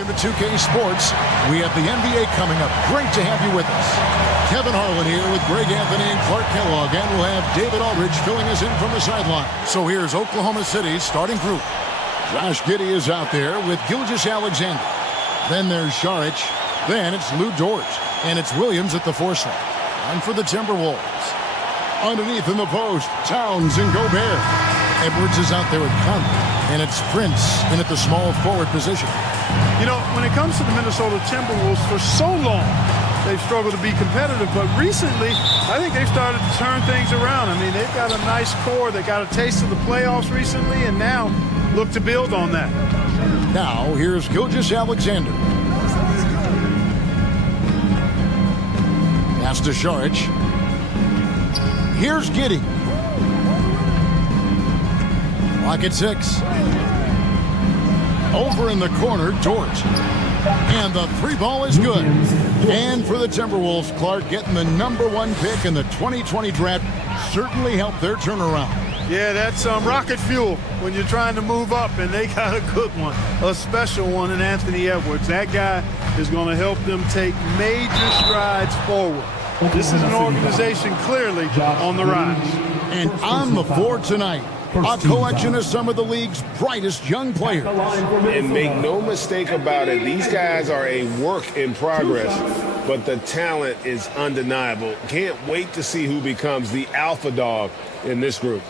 Welcome to 2K Sports. We have the NBA coming up. Great to have you with us. Kevin Harlan here with Greg Anthony and Clark Kellogg, and we'll have David Aldridge filling us in from the sideline. So here's Oklahoma City's starting group. Josh Giddey is out there with Gilgeous-Alexander. Then there's Saric. Then it's Lou Dort. And it's Williams at the 4 slot. And for the Timberwolves, underneath in the post, Towns and Gobert. Edwards is out there with Conley. And it's Prince in at the small forward position. You know, when it comes to the Minnesota Timberwolves, for so long, they've struggled to be competitive. But recently, I think they've started to turn things around. I mean, they've got a nice core. They got a taste of the playoffs recently, and now look to build on that. Now, here's Gilgeous-Alexander. Pass to Saric. Here's Giddey. Clock at 6. Over in the corner, Dort. And the 3 ball is good. And for the Timberwolves, Clark getting the #1 pick in the 2020 draft certainly helped their turnaround. Yeah, that's rocket fuel when you're trying to move up, and they got a good one, a special one in Anthony Edwards. That guy is going to help them take major strides forward. This is an organization clearly on the rise. And on the floor tonight, a collection of some of the league's brightest young players. And make no mistake about it, these guys are a work in progress, but the talent is undeniable. Can't wait to see who becomes the alpha dog in this group.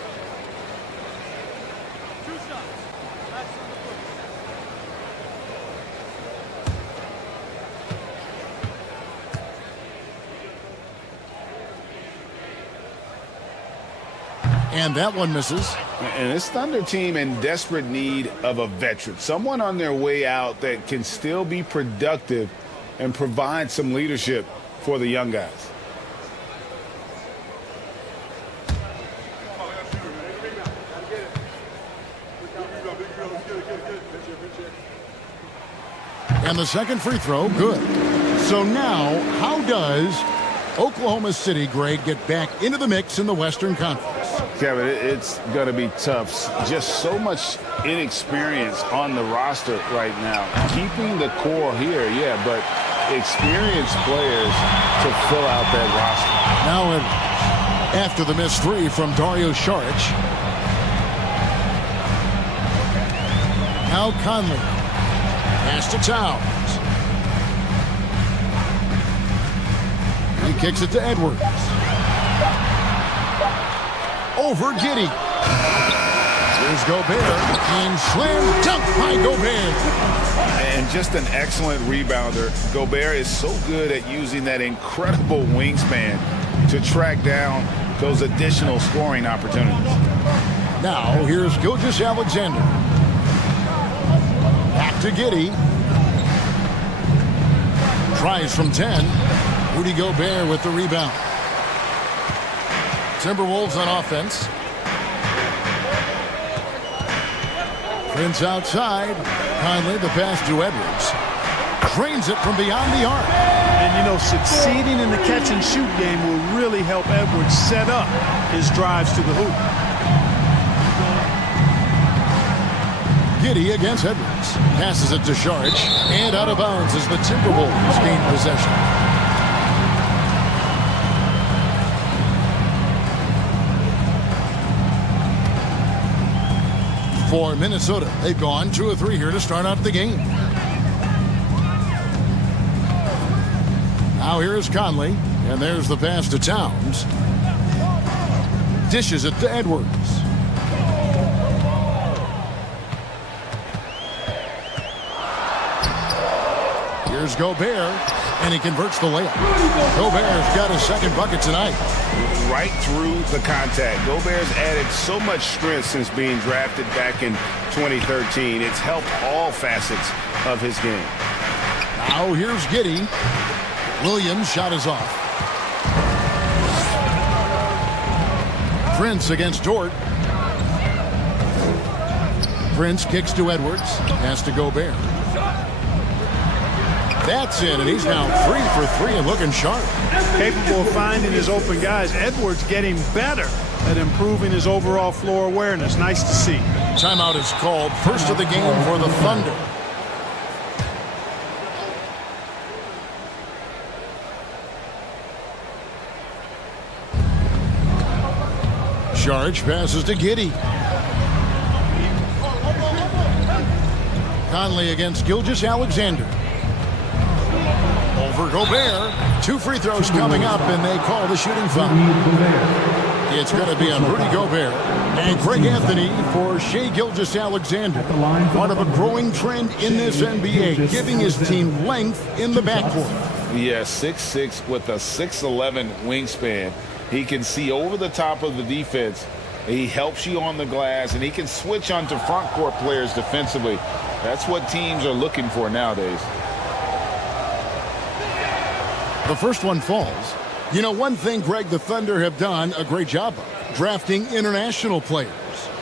And that one misses. And this Thunder team in desperate need of a veteran, someone on their way out that can still be productive and provide some leadership for the young guys. And the second free throw, good. So now, how does Oklahoma City, Greg, get back into the mix in the Western Conference? Kevin, it's going to be tough. Just so much inexperience on the roster right now. Keeping the core here, yeah, but experienced players to fill out that roster. Now, after the missed 3 from Dario Saric. Now Conley. Pass to Towns. He kicks it to Edwards. Over Giddey. Here's Gobert. And slam dunk by Gobert. And just an excellent rebounder. Gobert is so good at using that incredible wingspan to track down those additional scoring opportunities. Now, here's Gilgeous-Alexander. Back to Giddey. Tries from 10. Rudy Gobert with the rebound. Timberwolves on offense. Prince outside. Conley, the pass to Edwards. Drains it from beyond the arc. And, you know, succeeding in the catch-and-shoot game will really help Edwards set up his drives to the hoop. Giddey against Edwards. Passes it to Saric. And out of bounds as the Timberwolves gain possession. For Minnesota, they've gone 2 of 3 here to start out the game. Now here's Conley, and there's the pass to Towns. Dishes it to Edwards. Here's Gobert, and he converts the layup. Gobert's got his second bucket tonight. Right through the contact. Gobert's added so much strength since being drafted back in 2013. It's helped all facets of his game. Now here's Giddey. Williams' shot is off. Prince against Dort. Prince kicks to Edwards. Pass to Gobert. That's in, and he's now 3 for 3 and looking sharp. Capable of finding his open guys. Edwards getting better at improving his overall floor awareness. Nice to see. Timeout is called. First of the game for the Thunder. Sharge passes to Giddey. Conley against Gilgeous-Alexander. Over Gobert. 2 free throws coming up, and they call the shooting foul. It's going to be on Rudy Gobert and Greg Anthony for Shai Gilgeous-Alexander. Part of a growing trend in this NBA, giving his team length in the backcourt. Yeah, 6'6" with a 6'11" wingspan. He can see over the top of the defense. He helps you on the glass, and he can switch onto front court players defensively. That's what teams are looking for nowadays. The first one falls. You know, one thing, Greg, the Thunder have done a great job of drafting international players.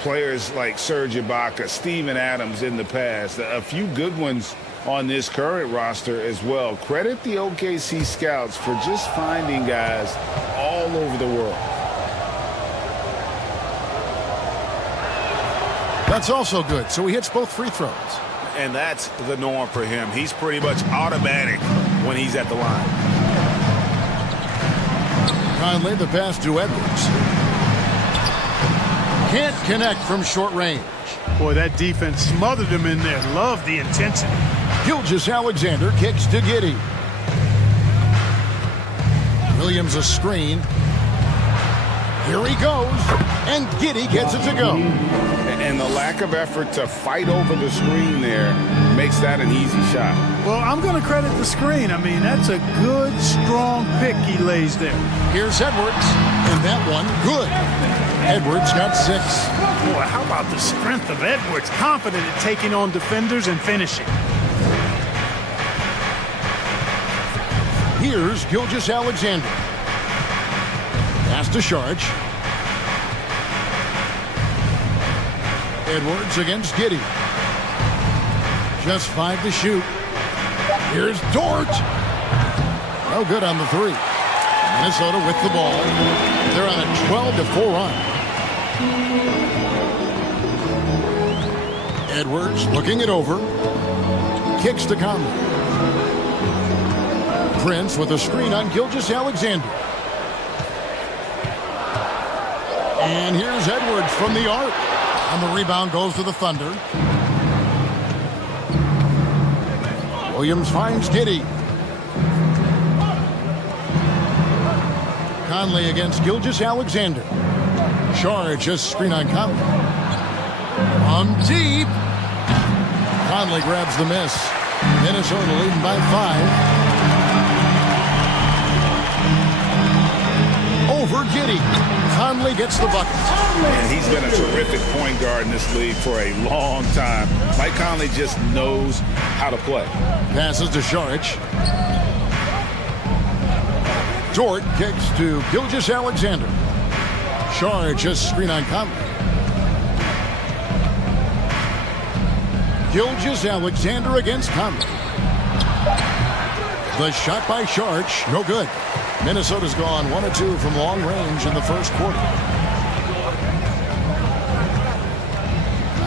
Players like Serge Ibaka, Steven Adams in the past, a few good ones on this current roster as well. Credit the OKC scouts for just finding guys all over the world. That's also good. So he hits both free throws. And that's the norm for him. He's pretty much automatic when he's at the line. Conley, the pass to Edwards. Can't connect from short range. Boy, that defense smothered him in there. Love the intensity. Gilgeous-Alexander kicks to Giddey. Williams a screen. Here he goes, and Giddey gets it to go. And the lack of effort to fight over the screen there makes that an easy shot. Well, I'm going to credit the screen. I mean, that's a good, strong pick he lays there. Here's Edwards, and that one good. Edwards got 6. Boy, how about the strength of Edwards? Confident at taking on defenders and finishing. Here's Gilgeous-Alexander. Pass to Sharge. Edwards against Giddey. Just 5 to shoot. Here's Dort. No good on the 3. Minnesota with the ball. They're on a 12-4 run. Edwards looking it over. Kicks to Conley. Prince with a screen on Gilgeous-Alexander. And here's Edwards from the arc. And the rebound goes to the Thunder. Williams finds Giddey. Conley against Gilgeous-Alexander. Sharge just screen on Conley. From deep. Conley grabs the miss. Minnesota leading by 5. Over Giddey. Conley gets the bucket. And he's been a terrific point guard in this league for a long time. Mike Conley just knows how to play. Passes to Sharge. Dort kicks to Gilgeous-Alexander. Sharge just screen on Conley. Gilgeous-Alexander against Conley. The shot by Sharge, no good. Minnesota's gone 1 of 2 from long range in the first quarter.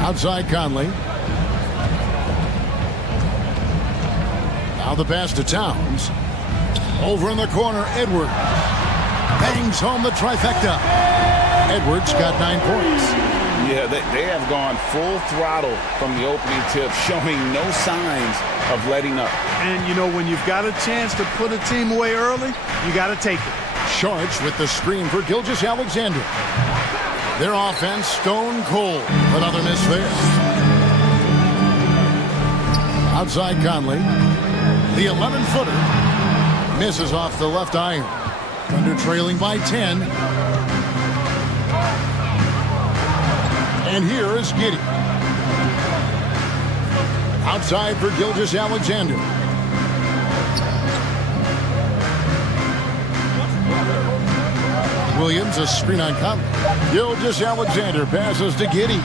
Outside Conley. Now the pass to Towns. Over in the corner, Edwards. Bangs home the trifecta. Edwards got 9 points. Yeah, they have gone full throttle from the opening tip, showing no signs of letting up. And, you know, when you've got a chance to put a team away early, you got to take it. Sharge with the screen for Gilgeous-Alexander. Their offense stone cold. Another miss there. Outside Conley. The 11-footer misses off the left iron. Thunder trailing by 10. And here is Giddey. Outside for Gilgeous-Alexander. Williams, a screen on Conley. Gilgeous-Alexander passes to Giddey.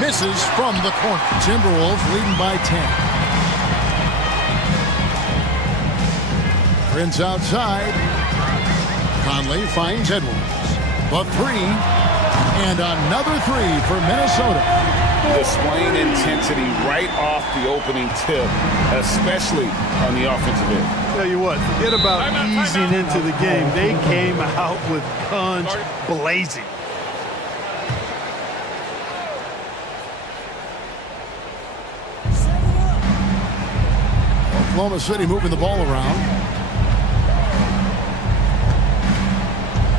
Misses from the corner. Timberwolves leading by 10. Prince outside. Conley finds Edwards. The 3. And another 3 for Minnesota. Displaying intensity right off the opening tip, especially on the offensive end. Tell you what, forget about easing into the game. They came out with guns blazing. Oklahoma City moving the ball around.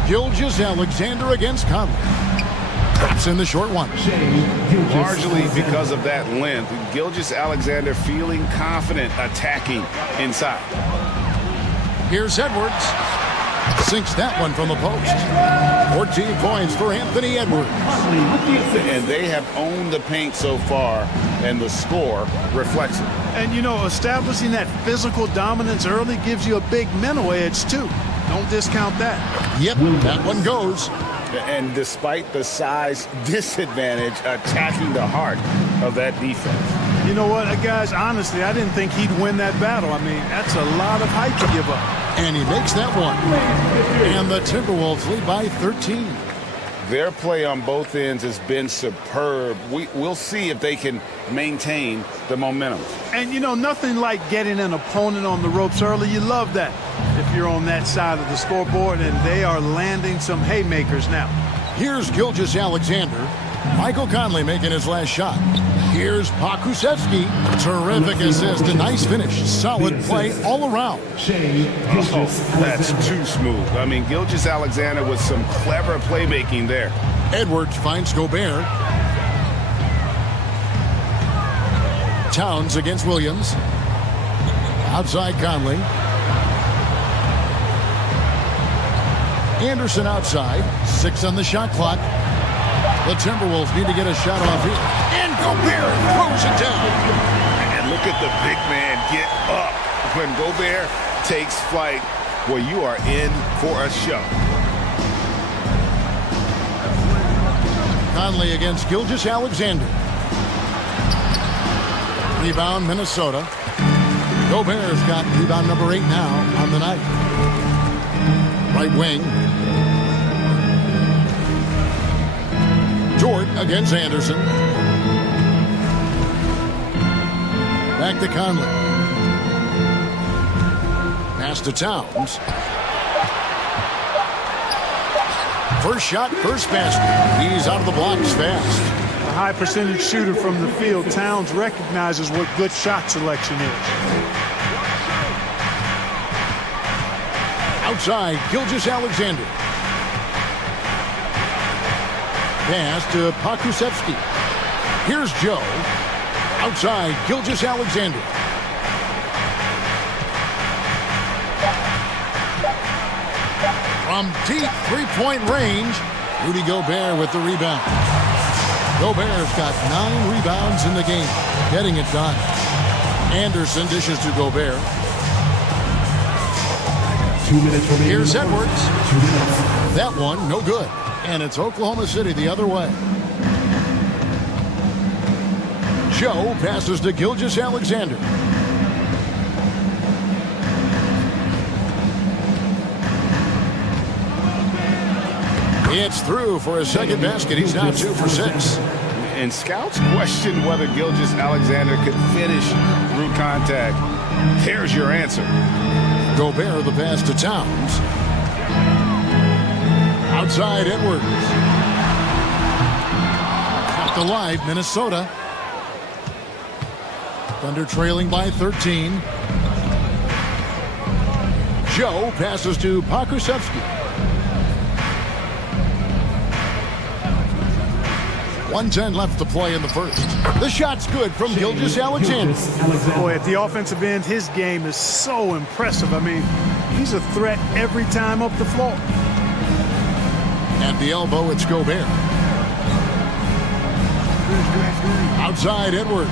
Gilgeous Alexander against Conley. Drops in the short one. Largely because of that length, Gilgeous Alexander feeling confident attacking inside. Here's Edwards. Sinks that one from the post. 14 points for Anthony Edwards. And they have owned the paint so far, and the score reflects it. And, you know, establishing that physical dominance early gives you a big mental edge, too. Don't discount that. Yep, that one goes. And despite the size disadvantage, attacking the heart of that defense. You know what, guys, honestly, I didn't think he'd win that battle. I mean, that's a lot of height to give up. And he makes that one. And the Timberwolves lead by 13. Their play on both ends has been superb. We'll see if they can maintain the momentum. And, you know, nothing like getting an opponent on the ropes early. You love that if you're on that side of the scoreboard, and they are landing some haymakers now. Here's Gilgeous Alexander. Michael Conley making his last shot. Here's Pokusevski. Terrific assist. A nice finish. Solid play all around. Oh, that's too smooth. I mean, Gilgeous Alexander with some clever playmaking there. Edwards finds Gobert. Towns against Williams. Outside Conley. Anderson outside. 6 on the shot clock. The Timberwolves need to get a shot off here. And Gobert throws it down. And look at the big man get up. When Gobert takes flight, well, you are in for a show. Conley against Gilgeous Alexander. Rebound, Minnesota. Gobert's got rebound number 8 now on the night. Right wing. Dort against Anderson. Back to Conley. Pass to Towns. First shot, first basket. He's out of the blocks fast. A high percentage shooter from the field. Towns recognizes what good shot selection is. Outside, Gilgeous Alexander. Pass to Pokusevski. Here's Joe. Outside, Gilgeous Alexander. From deep three-point range, Rudy Gobert with the rebound. Gobert's got 9 rebounds in the game, getting it done. Anderson dishes to Gobert. 2 minutes remaining. Here's Edwards. 2 minutes. That one, no good. And it's Oklahoma City the other way. Joe passes to Gilgeous Alexander. It's through for a second basket. He's now 2 for 6. And scouts question whether Gilgeous Alexander could finish through contact. There's your answer. Gobert the pass to Towns. Outside Edwards. Kept alive, Minnesota. Thunder trailing by 13. Joe passes to Pokusevski. 1:10 left to play in the first. The shot's good from Gilgeous Alexander. Boy, at the offensive end, his game is so impressive. I mean, he's a threat every time up the floor. At the elbow, it's Gobert. Outside, Edwards.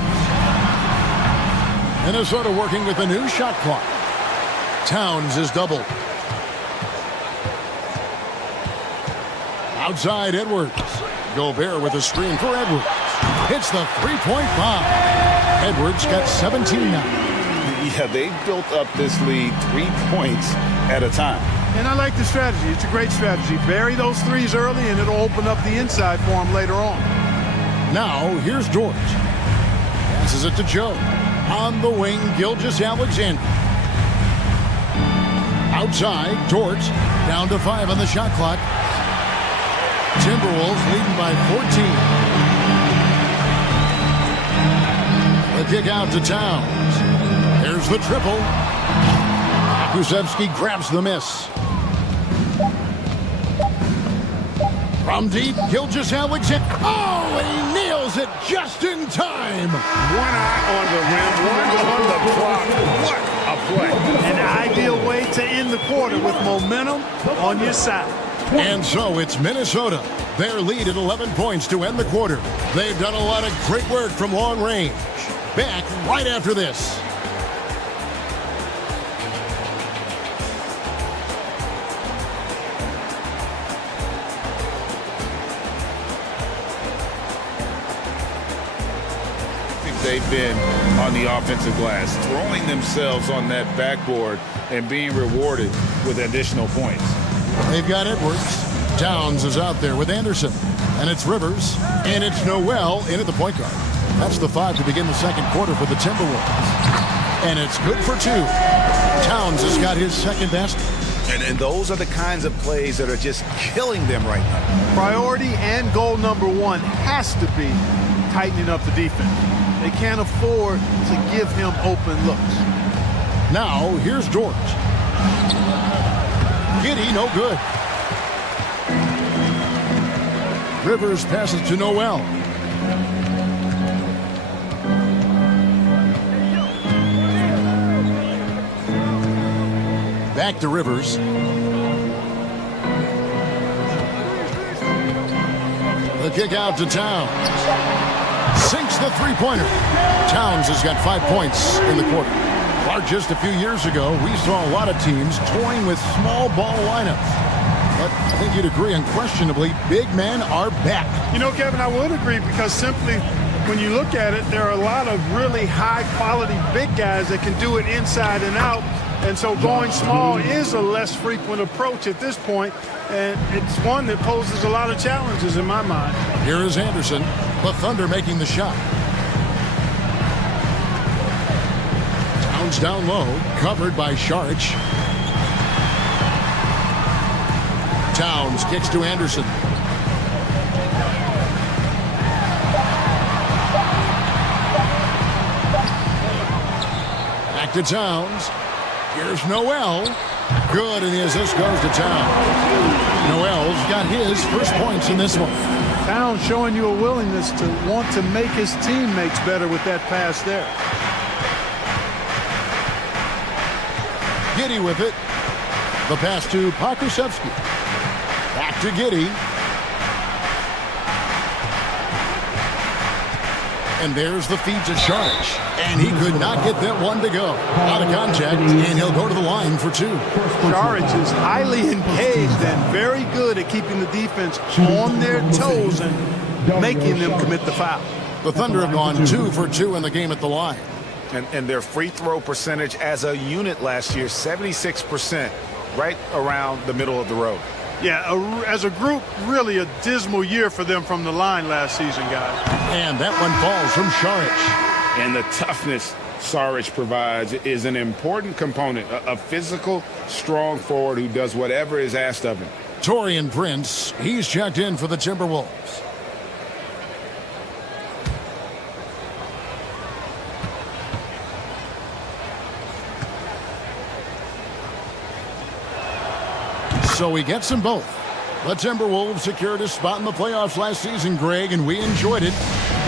Minnesota working with a new shot clock. Towns is doubled. Outside, Edwards. Gobert with a screen for Edwards. Hits the three-point bomb. Edwards got 17 now. Yeah, they built up this lead 3 points at a time. And I like the strategy. It's a great strategy. Bury those threes early, and it'll open up the inside for him later on. Now, here's Dort. Passes it to Joe. On the wing, Gilgeous Alexander. Outside, Dort. Down to 5 on the shot clock. Timberwolves leading by 14. The kick out to Towns. There's Here's the triple. Kuszewski grabs the miss. From deep, Gilgeous-Alexander. Oh, and he nails it just in time. One eye on the rim, one on the clock. What a play. An ideal way to end the quarter with momentum on your side. And so it's Minnesota. Their lead at 11 points to end the quarter. They've done a lot of great work from long range. Back right after this. They've been on the offensive glass, throwing themselves on that backboard and being rewarded with additional points. They've got Edwards. Towns is out there with Anderson. And it's Rivers. And it's Noel in at the point guard. That's the 5 to begin the second quarter for the Timberwolves. And it's good for 2. Towns has got his second basket. And those are the kinds of plays that are just killing them right now. Priority and goal number 1 has to be tightening up the defense. They can't afford to give him open looks. Now, here's George. Giddey, no good. Rivers passes to Noel. Back to Rivers. The kick out to Towns. Sinks the three-pointer. Towns has got 5 points in the quarter. Clark, just a few years ago, we saw a lot of teams toying with small ball lineups. But I think you'd agree, unquestionably, big men are back. You know, Kevin, I would agree because simply when you look at it, there are a lot of really high-quality big guys that can do it inside and out. And so going small is a less frequent approach at this point, and it's one that poses a lot of challenges in my mind. Here is Anderson. The Thunder making the shot. Towns down low, covered by Saric. Towns kicks to Anderson. Back to Towns. Here's Noel. Good, and the assist goes to Towns. Noel's got his first points in this one. Towns showing you a willingness to want to make his teammates better with that pass there. Giddey with it. The pass to Kuszewski. Back to Giddey. And there's the feed to Saric. And he could not get that one to go. Out of contact, and he'll go to the line for 2. Saric is highly engaged and very good at keeping the defense on their toes and making them commit the foul. The Thunder have gone 2 for 2 in the game at the line. And their free throw percentage as a unit last year, 76%, right around the middle of the road. Yeah, as a group, really a dismal year for them from the line last season, guys. And that one falls from Saric. And the toughness Saric provides is an important component. A physical, strong forward who does whatever is asked of him. Taurean Prince, he's checked in for the Timberwolves. So he gets them both. The Timberwolves secured a spot in the playoffs last season, Greg, and we enjoyed it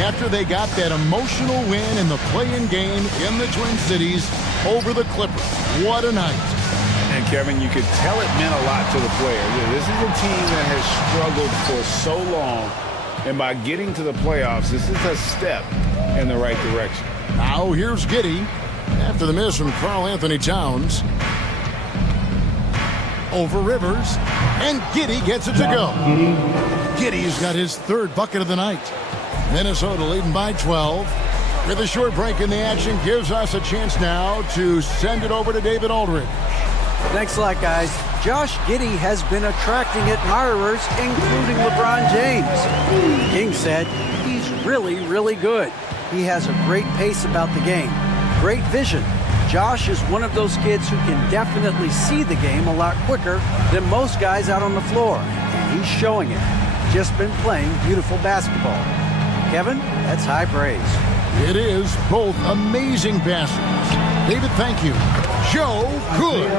after they got that emotional win in the play-in game in the Twin Cities over the Clippers. What a night. And, Kevin, you could tell it meant a lot to the player. Yeah, this is a team that has struggled for so long, and by getting to the playoffs, this is a step in the right direction. Now here's Giddey after the miss from Karl-Anthony Towns. Over Rivers, and Giddey gets it to go. Giddey's got his 3rd bucket of the night. Minnesota leading by 12. With a short break in the action, gives us a chance now to send it over to David Aldridge. Thanks a lot, guys. Josh Giddey has been attracting admirers, including LeBron James. King said he's really, really good. He has a great pace about the game, great vision. Josh is one of those kids who can definitely see the game a lot quicker than most guys out on the floor. And he's showing it. Just been playing beautiful basketball. Kevin, that's high praise. It is both amazing passes. David, thank you. Joe, good.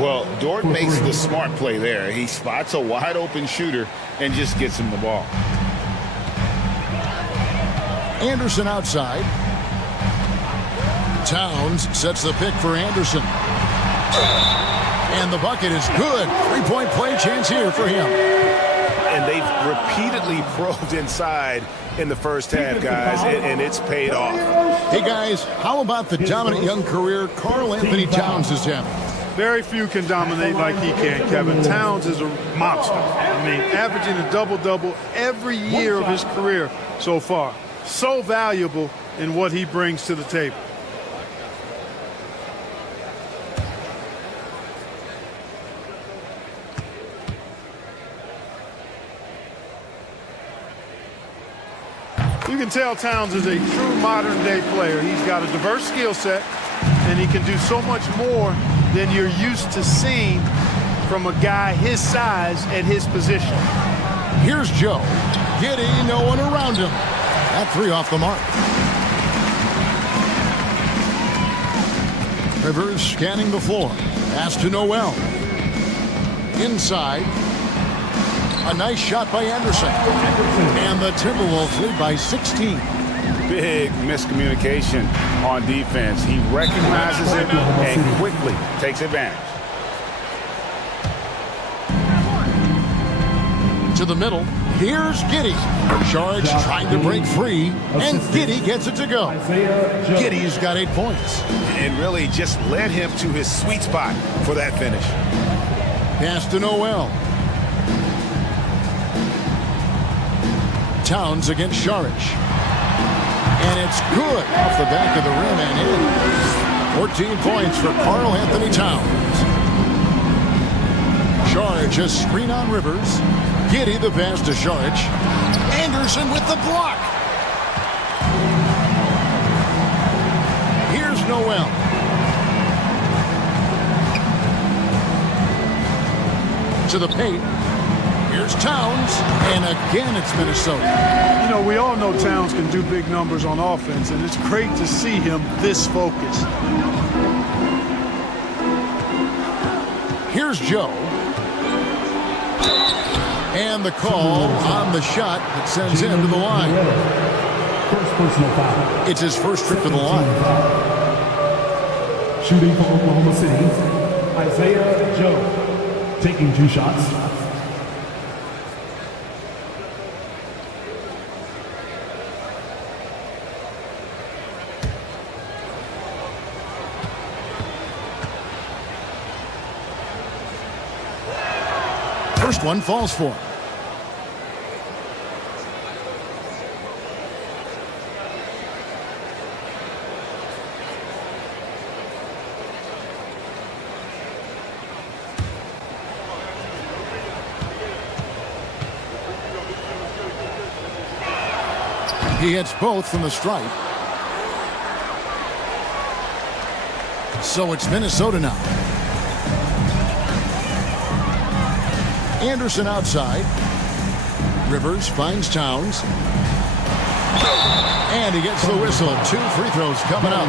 Well, Dort makes the smart play there. He spots a wide open shooter and just gets him the ball. Anderson outside. Towns sets the pick for Anderson. And the bucket is good. Three-point play chance here for him. And they've repeatedly probed inside in the first half, guys, and it's paid off. Hey, guys, how about the dominant young career Karl Anthony Towns is having? Very few can dominate like he can, Kevin. Towns is a monster. I mean, averaging a double-double every year of his career so far. So valuable in what he brings to the table. You can tell Towns is a true modern-day player. He's got a diverse skill set, and he can do so much more than you're used to seeing from a guy his size at his position. Here's Joe. Giddy, no one around him. That three off the mark. Rivers scanning the floor. Pass to Noel. Inside. A nice shot by Anderson. And the Timberwolves lead by 16. Big miscommunication on defense. He recognizes it and quickly takes advantage. To the middle. Here's Giddy. Charge trying to break free. And Giddy gets it to go. Giddy's got 8 points. And really just led him to his sweet spot for that finish. Pass to Noel. Towns against Saric. And it's good off the back of the rim and in. 14 points for Karl Anthony Towns. Saric a screen on Rivers. Giddy the pass to Saric. Anderson with the block. Here's Noel. To the paint. Here's Towns, and again it's Minnesota. You know, we all know Towns can do big numbers on offense, and it's great to see him this focused. Here's Joe. And the call on the shot that sends him to the line. First personal foul. It's his first trip to the line. Shooting for Oklahoma City, Isaiah Joe. Taking 2 shots. First one falls for him. He hits both from the stripe. So it's Minnesota now. Anderson outside. Rivers finds Towns. And he gets the whistle. 2 free throws coming up.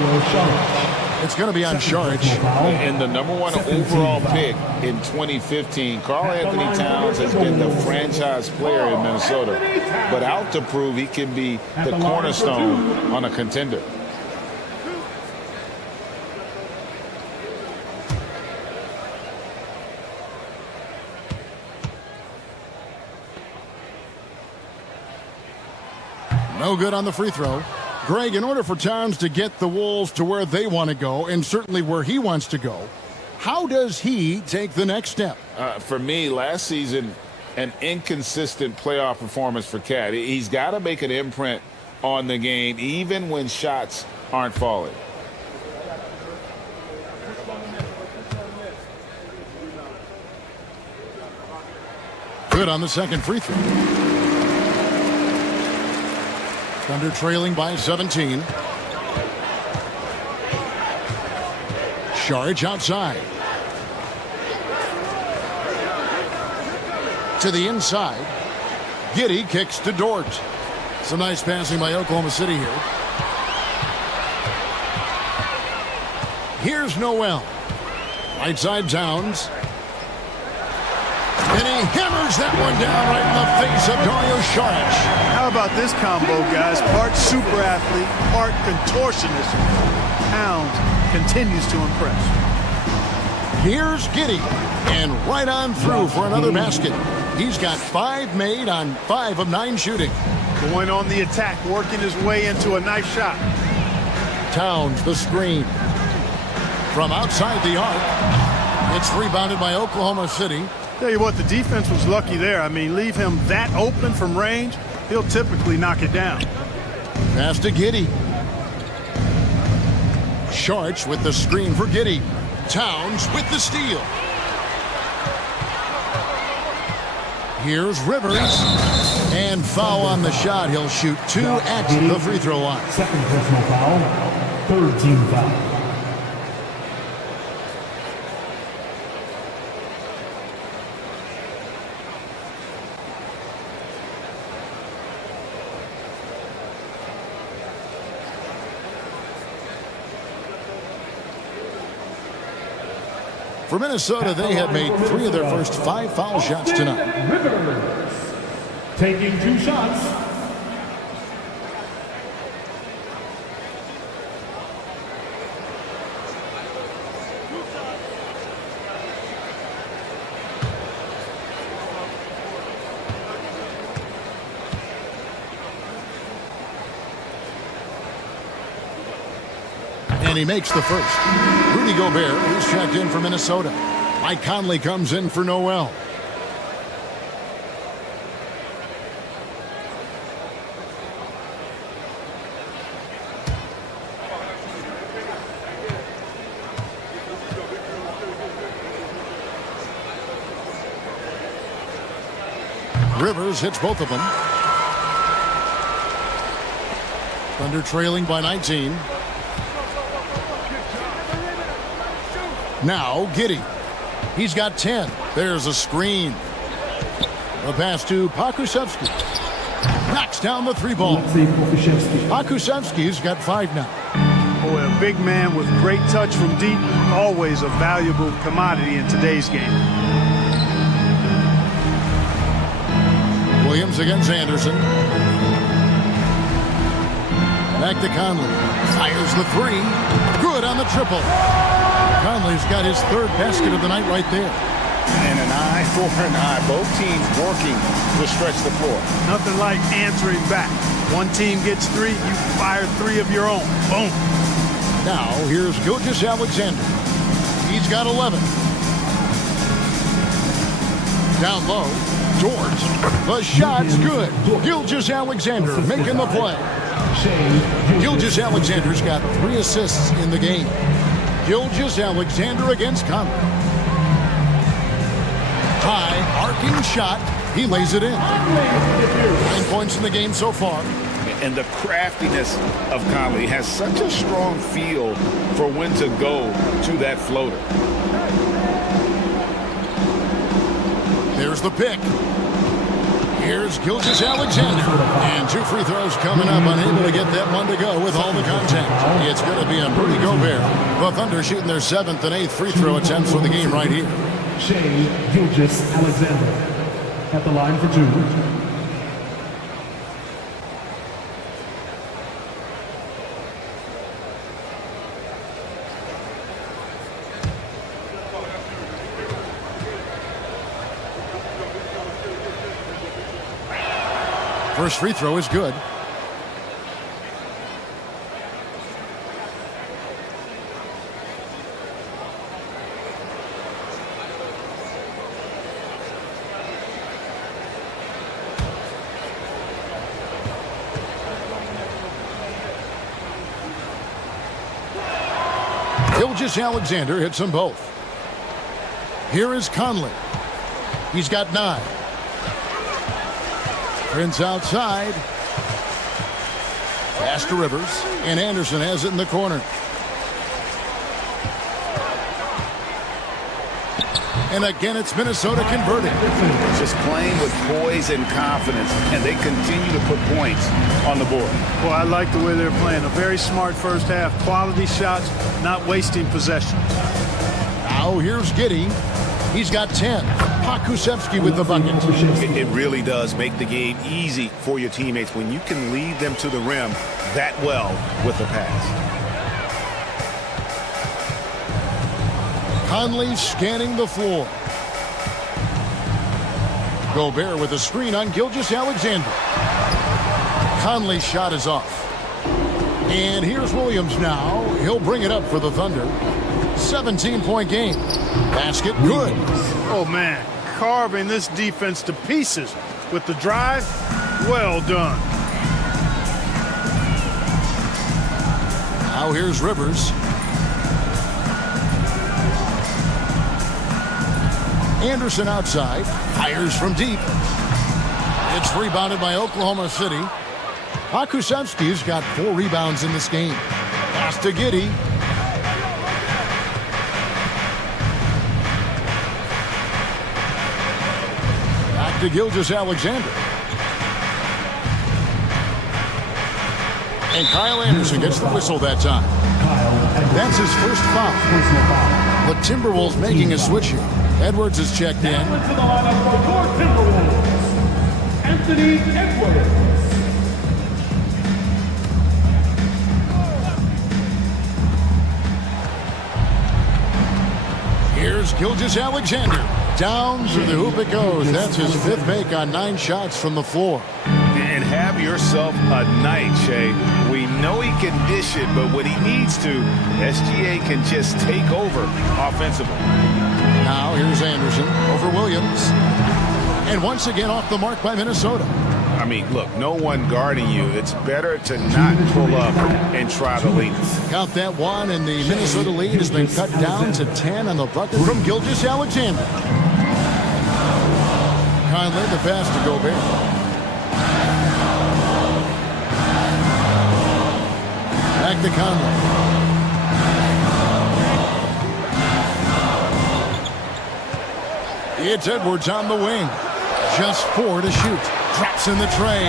It's going to be on Saric. And the #1 overall pick in 2015, Karl Anthony Towns has been the franchise player in Minnesota, but out to prove he can be the cornerstone on a contender. No good on the free throw. Greg, in order for Towns to get the Wolves to where they want to go, and certainly where he wants to go, how does he take the next step? For me, last season, an inconsistent playoff performance for Cat. He's got to make an imprint on the game, even when shots aren't falling. Good on the second free throw. Thunder trailing by 17. Saric outside. To the inside. Giddy kicks to Dort. Some nice passing by Oklahoma City here. Here's Noel. Right side Towns. And he hammers that one down right in the face of Dario Saric. How about this combo, guys? Part super athlete, part contortionist. Towns continues to impress. Here's Giddey. And right on through for another basket. He's got 5 made on 5 of 9 shooting. Going on the attack, working his way into a nice shot. Towns, the screen. From outside the arc. It's rebounded by Oklahoma City. Tell you what, the defense was lucky there. I mean, leave him that open from range, he'll typically knock it down. Pass to Giddey. Saric with the screen for Giddey. Towns with the steal. Here's Rivers. And foul on the shot. He'll shoot 2 at the free throw line. Second personal foul. Third team foul. For Minnesota, they have made 3 of their first 5 foul shots tonight. Rivers taking 2 shots. And he makes the first. Rudy Gobert is checked in for Minnesota. Mike Conley comes in for Noel. Rivers hits both of them. Thunder trailing by 19. Now Giddey. He's got 10. There's a screen. A pass to Pokusevski. Knocks down the 3-ball. Pokusevski's got 5 now. Boy, a big man with great touch from deep, always a valuable commodity in today's game. Williams against Anderson. Back to Conley. Fires the 3. Good on the triple. Conley's got his 3rd basket of the night right there. And an eye for an eye. Both teams working to stretch the floor. Nothing like answering back. One team gets 3, you fire 3 of your own. Boom. Now here's Gilgeous-Alexander. He's got 11. Down low. Dort. The shot's good. Gilgeous-Alexander making the play. Gilgeous-Alexander's got 3 assists in the game. Gilgeous-Alexander against Conley. High arcing shot. He lays it in. 9 points in the game so far. And the craftiness of Conley has such a strong feel for when to go to that floater. There's the pick. Here's Gilgeous-Alexander. And 2 free throws coming up. Unable to get that one to go with all the contact. It's going to be on Rudy Gobert. The Thunder shooting their 7th and 8th free throw attempts for the game right here. Shai Gilgeous-Alexander at the line for 2. First free throw is good. Gilgeous-Alexander hits them both. Here is Conley. He's got 9. Prince outside. Pass to Rivers. And Anderson has it in the corner. And again, it's Minnesota converting. Just playing with poise and confidence, and they continue to put points on the board. Well, I like the way they're playing. A very smart first half. Quality shots, not wasting possession. Now here's Giddey. He's got 10. Pokusevski with the bucket. It really does make the game easy for your teammates when you can lead them to the rim that well with a pass. Conley scanning the floor. Gobert with a screen on Gilgeous-Alexander. Conley's shot is off. And here's Williams now. He'll bring it up for the Thunder. 17-point game. Basket good. Oh, man. Carving this defense to pieces with the drive. Well done. Now here's Rivers. Anderson outside, fires from deep. It's rebounded by Oklahoma City. Pokusevski's got 4 rebounds in this game. Pass to Giddey. Back to Gilgeous-Alexander. And Kyle Anderson gets the whistle that time. That's his first foul. The Timberwolves making a switch here. Edwards is checked in. To the lineup for your Timberwolves, Anthony Edwards. Here's Gilgeous-Alexander. Down to the hoop it goes. That's his 5th make on 9 shots from the floor. And have yourself a night, Shea. We know he can dish it, but when he needs to, SGA can just take over offensively. Now here's Anderson over Williams. And once again off the mark by Minnesota. I mean, look, no one guarding you. It's better to not pull up and try to lead. Count that one, and the Minnesota lead has been cut down to 10 on the bucket from Gilgeous-Alexander. Conley, the pass to Gobert. Back to Conley. It's Edwards on the wing. Just 4 to shoot. Drops in the tray.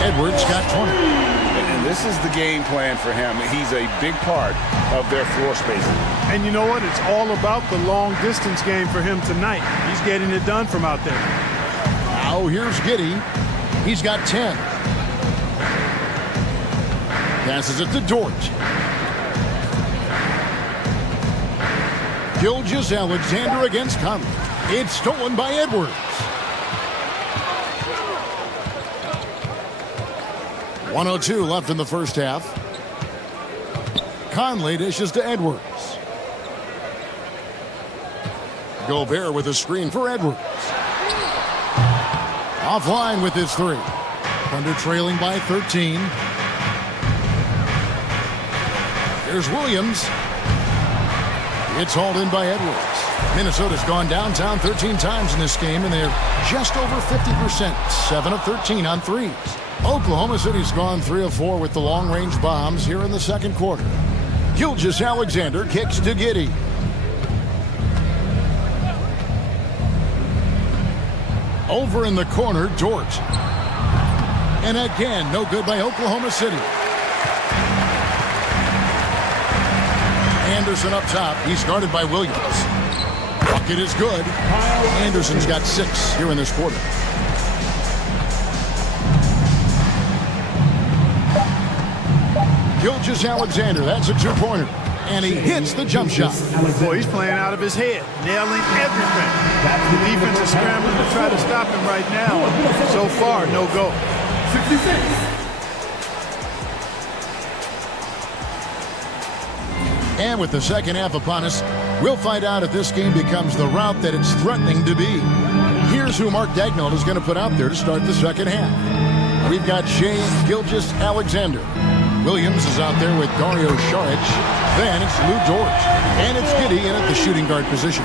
Edwards got 20. And this is the game plan for him. He's a big part of their floor spacing. And you know what? It's all about the long distance game for him tonight. He's getting it done from out there. Now here's Giddey. He's got 10. Passes it to Dort. Gilgeous-Alexander against Conley. It's stolen by Edwards. 1:02 left in the first half. Conley dishes to Edwards. Gobert with a screen for Edwards. Offline with his 3. Thunder trailing by 13. Here's Williams. It's hauled in by Edwards. Minnesota's gone downtown 13 times in this game, and they're just over 50%. 7 of 13 on threes. Oklahoma City's gone 3 of 4 with the long-range bombs here in the second quarter. Gilgeous-Alexander kicks to Giddey. Over in the corner, Dort. And again, no good by Oklahoma City. Anderson up top. He's guarded by Williams. Bucket is good. Anderson's got 6 here in this quarter. Gilgeous-Alexander, that's a 2-pointer. And he hits the jump shot. Boy, he's playing out of his head, nailing everything. The defense is scrambling to try to stop him right now. So far, no go. 66. And with the second half upon us, we'll find out if this game becomes the route that it's threatening to be. Here's who Mark Daigneault is going to put out there to start the second half. We've got Shea Gilgeous-Alexander. Williams is out there with Dario Saric. Then it's Lou Dort. And it's Giddey in at the shooting guard position.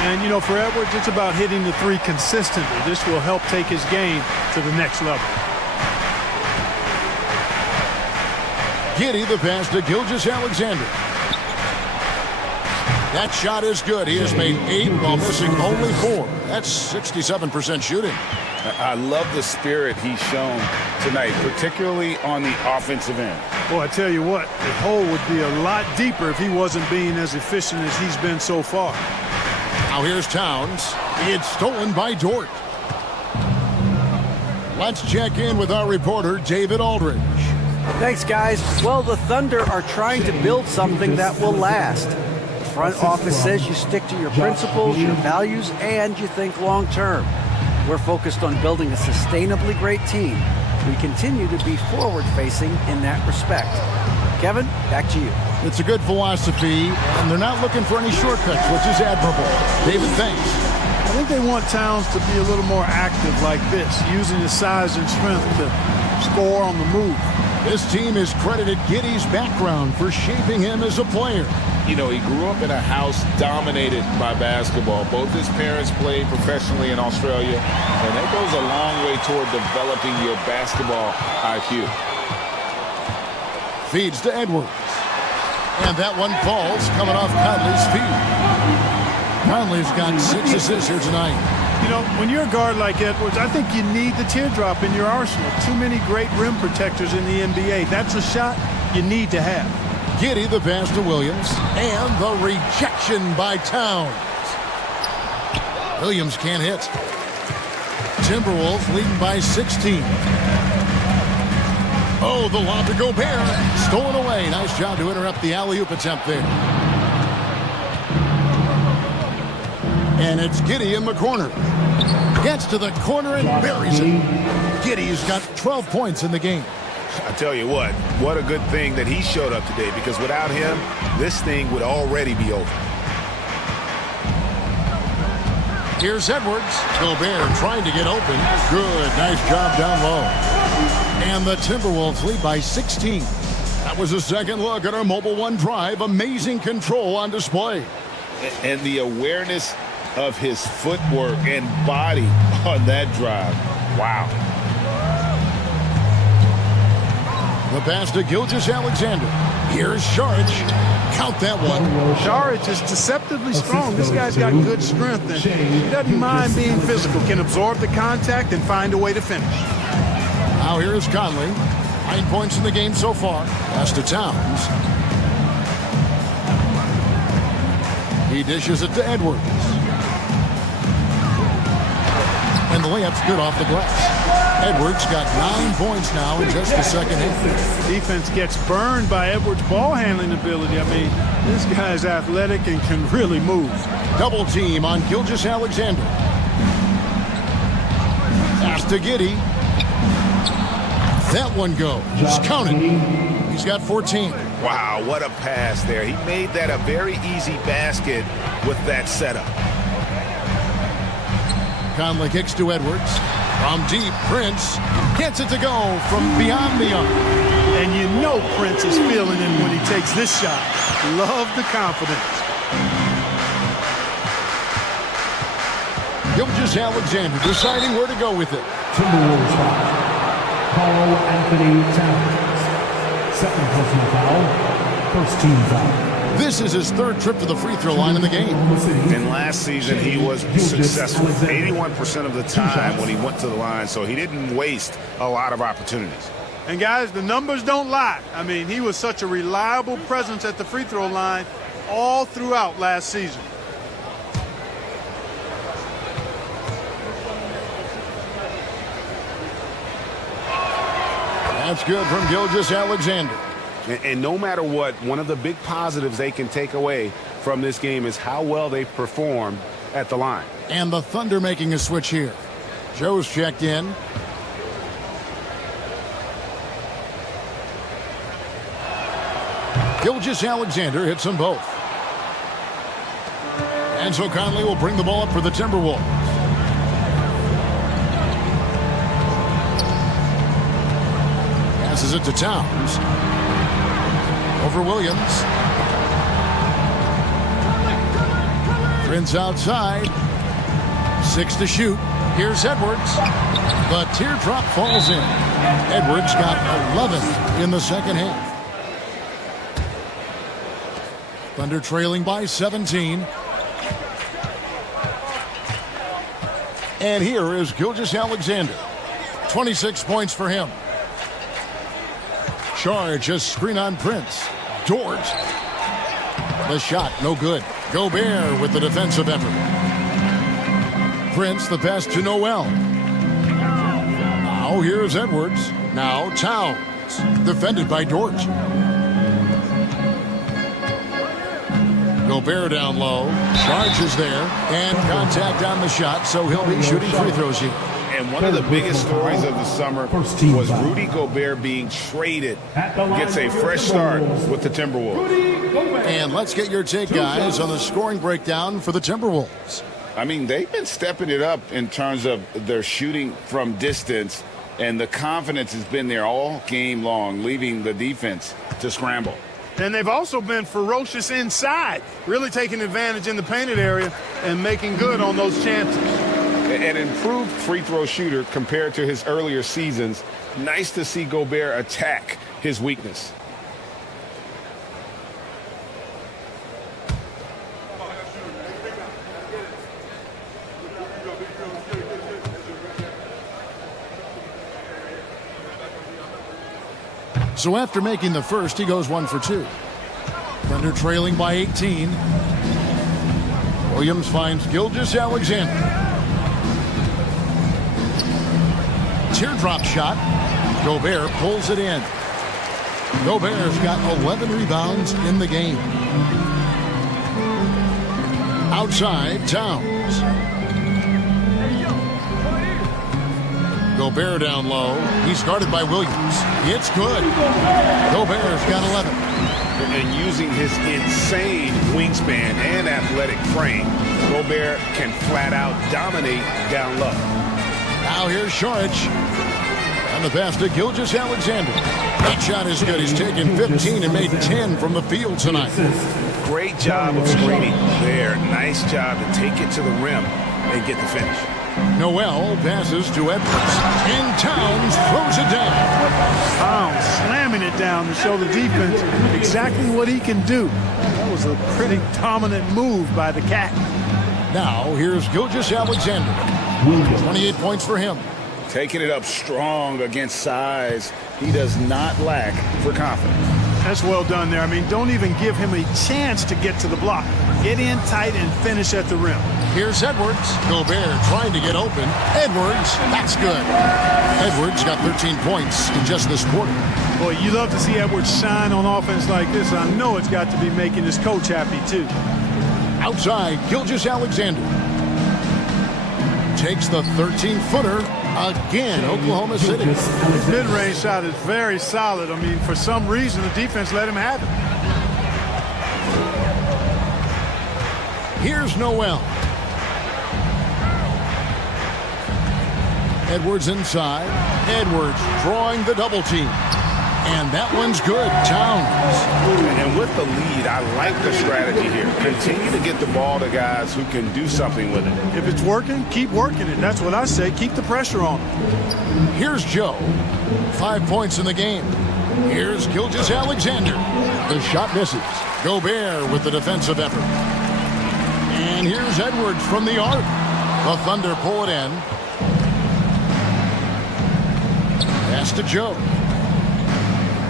And, you know, for Edwards, it's about hitting the 3 consistently. This will help take his game to the next level. Giddey the pass to Gilgeous-Alexander. That shot is good. He has made 8 while missing only 4. That's 67% shooting. I love the spirit he's shown tonight, particularly on the offensive end. Boy, I tell you what, the hole would be a lot deeper if he wasn't being as efficient as he's been so far. Now here's Towns. It's stolen by Dort. Let's check in with our reporter, David Aldridge. Thanks, guys. Well, the Thunder are trying to build something that will last. The front office says you stick to your principles, your values, and you think long term. We're focused on building a sustainably great team. We continue to be forward-facing in that respect. Kevin, back to you. It's a good philosophy, and they're not looking for any shortcuts, which is admirable. David, thanks. I think they want Towns to be a little more active like this, using his size and strength to score on the move. This team has credited Giddey's background for shaping him as a player. You know, he grew up in a house dominated by basketball. Both his parents played professionally in Australia, and that goes a long way toward developing your basketball IQ. Feeds to Edwards. And that one falls coming off Conley's feet. Conley's got 6 assists here tonight. You know, when you're a guard like Edwards, I think you need the teardrop in your arsenal. Too many great rim protectors in the NBA. That's a shot you need to have. Giddey the pass to Williams. And the rejection by Towns. Williams can't hit. Timberwolves leading by 16. Oh, the lob to Gobert. Stolen away. Nice job to interrupt the alley-oop attempt there. And it's Giddey in the corner. Gets to the corner and buries it. Giddey's got 12 points in the game. I tell you what a good thing that he showed up today, because without him, this thing would already be over. Here's Edwards. Gobert trying to get open. Good. Nice job down low. And the Timberwolves lead by 16. That was a second look at our Mobile One drive. Amazing control on display. And the awareness of his footwork and body on that drive. Wow. The pass to Gilgeous-Alexander. Here's Saric. Count that one. Saric is deceptively strong. This guy's got good strength, and he doesn't mind being physical, can absorb the contact and find a way to finish. Now here's Conley. 9 points in the game so far. Pass to Towns. He dishes it to Edwards. And the layup's good off the glass. Edwards got 9 points now in just the second half. Defense gets burned by Edwards' ball handling ability. I mean, this guy's athletic and can really move. Double team on Gilgeous-Alexander. Pass to Giddey. That one goes. Counted. He's got 14. Wow, what a pass there. He made that a very easy basket with that setup. Conley kicks to Edwards. From deep, Prince gets it to go from beyond the arc. And you know Prince is feeling it when he takes this shot. Love the confidence. Gilgeous-Alexander deciding where to go with it. Timberwolves foul. Carl Anthony Towns. Second personal foul. First team foul. This is his 3rd trip to the free throw line in the game. And last season he was successful 81% of the time when he went to the line, so he didn't waste a lot of opportunities. And guys, the numbers don't lie. I mean, he was such a reliable presence at the free throw line all throughout last season. That's good from Gilgeous-Alexander. And no matter what, one of the big positives they can take away from this game is how well they performed at the line. And the Thunder making a switch here. Joe's checked in. Gilgeous-Alexander hits them both. And so Conley will bring the ball up for the Timberwolves. Passes it to Towns. Over Williams. Prince outside. 6 to shoot. Here's Edwards. The teardrop falls in. Edwards got 11 in the second half. Thunder trailing by 17. And here is Gilgeous-Alexander. 26 points for him. Charge, a screen on Prince. Dort. The shot, no good. Gobert with the defensive effort. Prince, the pass to Noel. Now here's Edwards. Now Towns. Defended by Dort. Gobert down low. Charge is there. And contact on the shot, so he'll be shooting free throws here. And one of the biggest stories of the summer was Rudy Gobert being traded. Gets a fresh start with the Timberwolves. And let's get your take, guys, on the scoring breakdown for the Timberwolves. I mean, they've been stepping it up in terms of their shooting from distance, and the confidence has been there all game long, leaving the defense to scramble. And they've also been ferocious inside, really taking advantage in the painted area and making good on those chances. An improved free throw shooter compared to his earlier seasons. Nice to see Gobert attack his weakness. So after making the first, he goes 1 for 2. Thunder trailing by 18. Williams finds Gilgeous-Alexander. Teardrop shot. Gobert pulls it in. Gobert's got 11 rebounds in the game. Outside, Towns. Gobert down low. He's guarded by Williams. It's good. Gobert's got 11. And using his insane wingspan and athletic frame, Gobert can flat out dominate down low. Now here's Saric. And the pass to Gilgeous-Alexander. That shot is good. He's taken 15 and made 10 from the field tonight. Great job of screening there. Nice job to take it to the rim and get the finish. Noel passes to Edwards. And Towns throws it down. Towns slamming it down to show the defense exactly what he can do. That was a pretty dominant move by the Cat. Now here's Gilgeous-Alexander. 28 points for him. Taking it up strong against size. He does not lack for confidence. That's well done there. I mean, don't even give him a chance to get to the block. Get in tight and finish at the rim. Here's Edwards. Gobert trying to get open. Edwards, that's good. Edwards got 13 points in just this quarter. Boy, you love to see Edwards shine on offense like this. I know it's got to be making his coach happy, too. Outside, Gilgeous-Alexander. Takes the 13-footer. Again, Oklahoma City. His mid-range shot is very solid. I mean, for some reason, the defense let him have it. Here's Noel. Edwards inside. Edwards drawing the double team. And that one's good. Towns. And with the lead, I like the strategy here. Continue to get the ball to guys who can do something with it. If it's working, keep working it. That's what I say. Keep the pressure on him. Here's Joe. 5 points in the game. Here's Gilgeous-Alexander. The shot misses. Gobert with the defensive effort. And here's Edwards from the arc. The Thunder pull it in. Pass to Joe.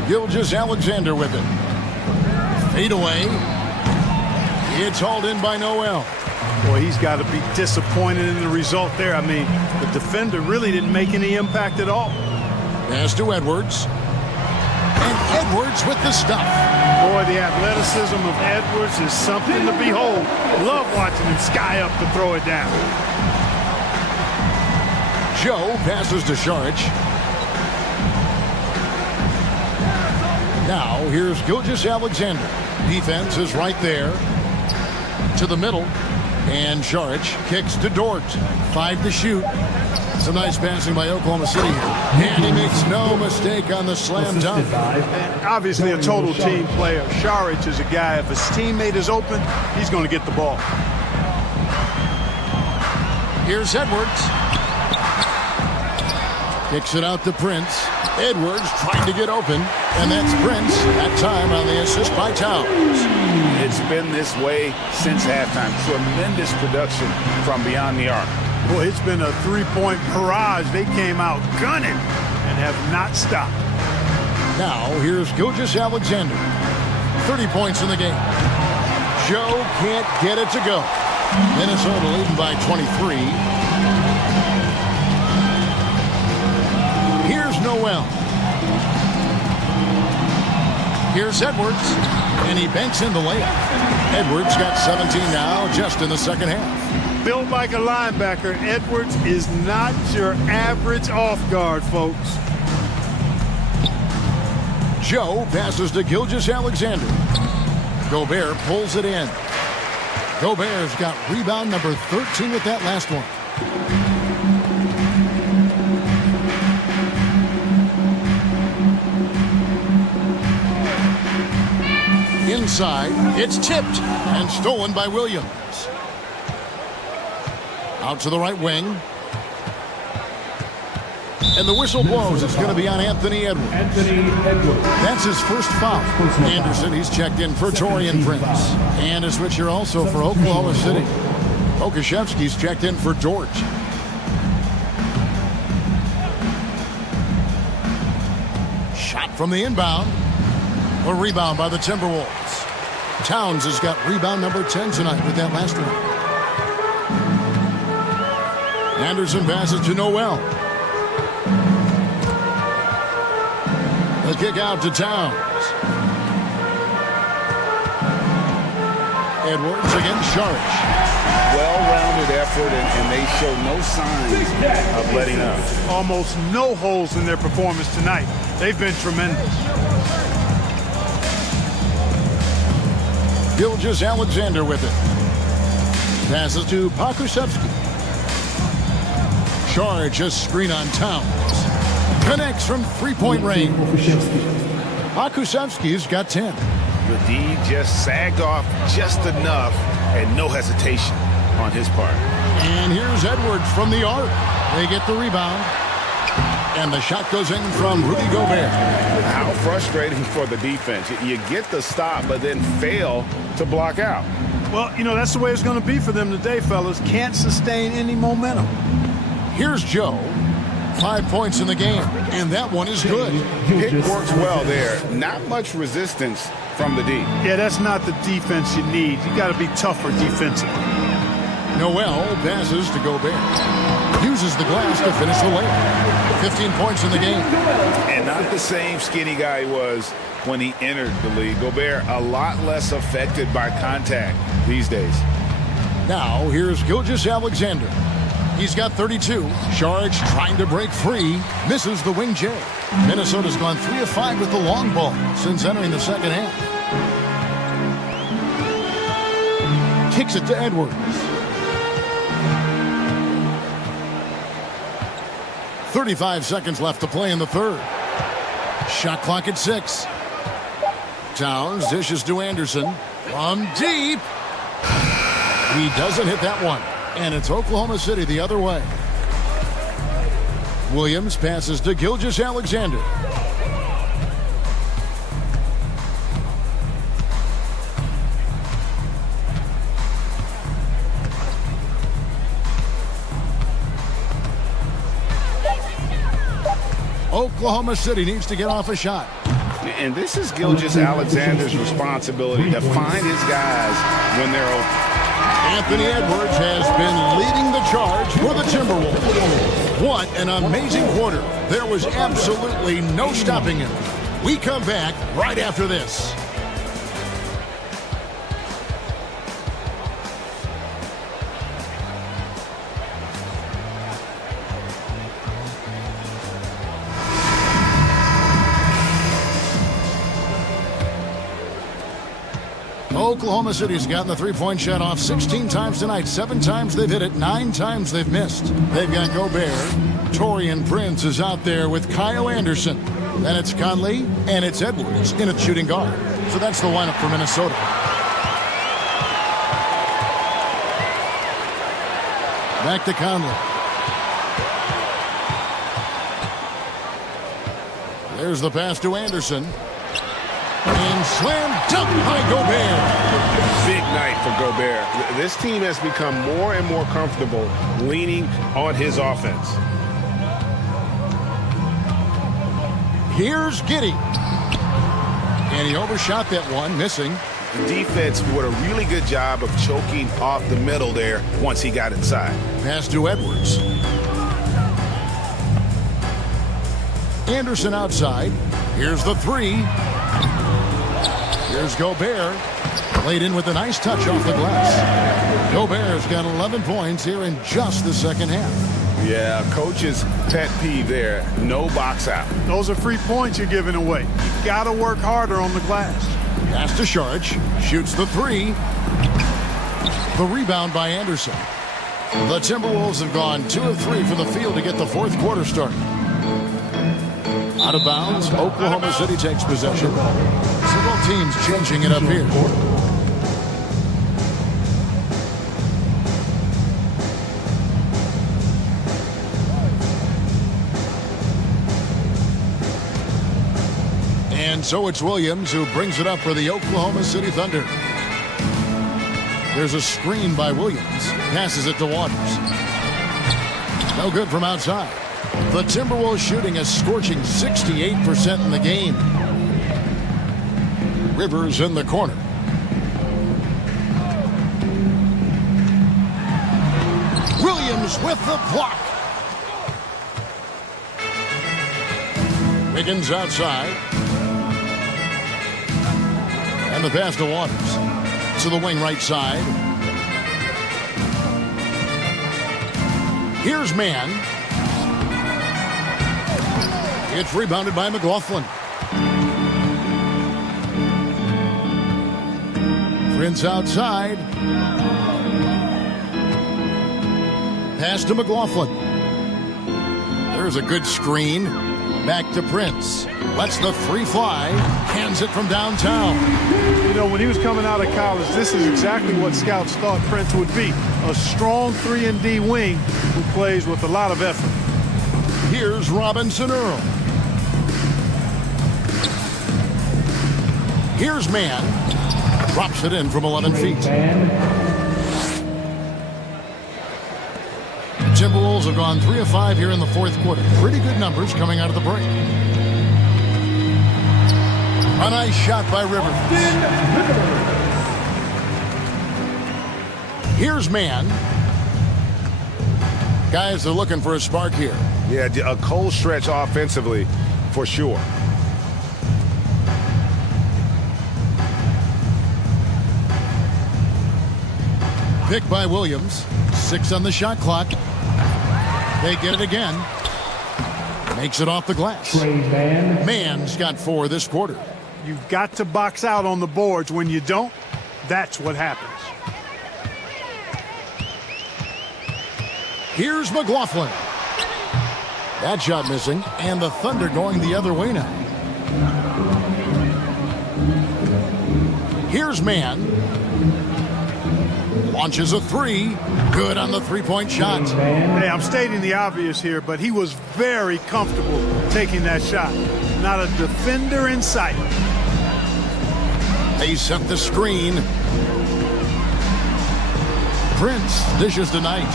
Gilgeous-Alexander with it. Fade away. It's hauled in by Noel. Boy, he's got to be disappointed in the result there. I mean, the defender really didn't make any impact at all. Pass to Edwards. And Edwards with the stuff. Boy, the athleticism of Edwards is something to behold. Love watching him sky up to throw it down. Joe passes to Saric. Now, here's Gilgeous-Alexander. Defense is right there. To the middle. And Saric kicks to Dort. 5 to shoot. Some nice passing by Oklahoma City here. And he makes no mistake on the slam dunk. And obviously a total team player. Saric is a guy, if his teammate is open, he's going to get the ball. Here's Edwards. Kicks it out to Prince. Edwards trying to get open. And that's Prince, that time on the assist by Towns. It's been this way since halftime. Tremendous production from beyond the arc. Boy, it's been a three-point barrage. They came out gunning and have not stopped. Now, here's Gilgeous-Alexander. 30 points in the game. Joe can't get it to go. Minnesota leading by 23. Here's Noel. Here's Edwards. And he banks in the layup. Edwards got 17 now just in the second half. Built like a linebacker, Edwards is not your average off guard, folks. Joe passes to Gilgeous-Alexander. Gobert pulls it in. Gobert's got rebound number 13 with that last one. Inside, it's tipped and stolen by Williams. Out to the right wing. And the whistle blows. It's going to be on Anthony Edwards. That's his first foul. Anderson, he's checked in for Taurean Prince. And a switch here also for Oklahoma City. Okashevsky's checked in for George. Shot from the inbound. A rebound by the Timberwolves. Towns has got rebound number 10 tonight with that last one. Anderson passes to Noel. The kick out to Towns. Edwards against Sharp. Well-rounded effort, and they show no signs of letting up. Almost no holes in their performance tonight. They've been tremendous. Gilgeous-Alexander with it. Passes to Pokusevski. Charge a screen on Towns. Connects from three-point range. Pokusevski's got 10. The D just sagged off just enough and no hesitation on his part. And here's Edwards from the arc. They get the rebound. And the shot goes in from Rudy Gobert. How frustrating for the defense. You get the stop, but then fail to block out. Well, you know, that's the way it's going to be for them today, fellas. Can't sustain any momentum. Here's Joe. 5 points in the game, and that one is good. Pick works well there. Not much resistance from the D. Yeah, that's not the defense you need. You got to be tougher defensively. Noel passes to Gobert. Uses the glass to finish the layup. 15 points in the game. And not the same skinny guy he was when he entered the league. Gobert a lot less affected by contact these days. Now, here's Gilgeous-Alexander. He's got 32. Sharge trying to break free. Misses the wing J. Minnesota's gone 3 of 5 with the long ball since entering the second half. Kicks it to Edwards. 35 seconds left to play in the third. Shot clock at 6. Towns dishes to Anderson. From deep. He doesn't hit that one. And it's Oklahoma City the other way. Williams passes to Gilgeous-Alexander. Oklahoma City needs to get off a shot. And this is Gilgeous-Alexander's responsibility to find his guys when they're open. Anthony Edwards has been leading the charge for the Timberwolves. What an amazing quarter. There was absolutely no stopping him. We come back right after this. Oklahoma City's gotten the three-point shot off 16 times tonight. 7 times they've hit it, 9 times they've missed. They've got Gobert. Taurean Prince is out there with Kyle Anderson. Then it's Conley, and it's Edwards in at shooting guard. So that's the lineup for Minnesota. Back to Conley. There's the pass to Anderson. And slam dunk by Gobert. Big night for Gobert. This team has become more and more comfortable leaning on his offense. Here's Giddey. And he overshot that one, missing. The defense did a really good job of choking off the middle there once he got inside. Pass to Edwards. Anderson outside. Here's the three. Here's Gobert. Played in with a nice touch off the glass. Gobert's got 11 points here in just the second half. Yeah, coach's pet peeve there. No box out. Those are free points you're giving away. You've got to work harder on the glass. Pass to Sharch. Shoots the three. The rebound by Anderson. The Timberwolves have gone 2 of 3 from the field to get the fourth quarter started. Out of bounds, Oklahoma City takes possession. Several teams changing it up here. And so it's Williams who brings it up for the Oklahoma City Thunder. There's a screen by Williams. Passes it to Waters. No good from outside. The Timberwolves shooting a scorching 68% in the game. Rivers in the corner. Williams with the block. Wiggins outside. And the pass to Waters. To the wing right side. Here's Mann. It's rebounded by McLaughlin. Prince outside. Pass to McLaughlin. There's a good screen. Back to Prince. Lets the three fly. Hands it from downtown. You know, when he was coming out of college, this is exactly what scouts thought Prince would be. A strong 3-and-D wing who plays with a lot of effort. Here's Robinson Earl. Here's Mann. Drops it in from 11 feet. The Timberwolves have gone 3 of 5 here in the fourth quarter. Pretty good numbers coming out of the break. A nice shot by Rivers. Here's Mann. Guys are looking for a spark here. Yeah, a cold stretch offensively for sure. Pick by Williams. 6 on the shot clock. They get it again. Makes it off the glass. Mann's got 4 this quarter. You've got to box out on the boards. When you don't, that's what happens. Here's McLaughlin. That shot missing, and the Thunder going the other way now. Here's Mann. Launches a 3. Good on the three-point shot. Hey, I'm stating the obvious here, but he was very comfortable taking that shot. Not a defender in sight. They set the screen. Prince dishes tonight.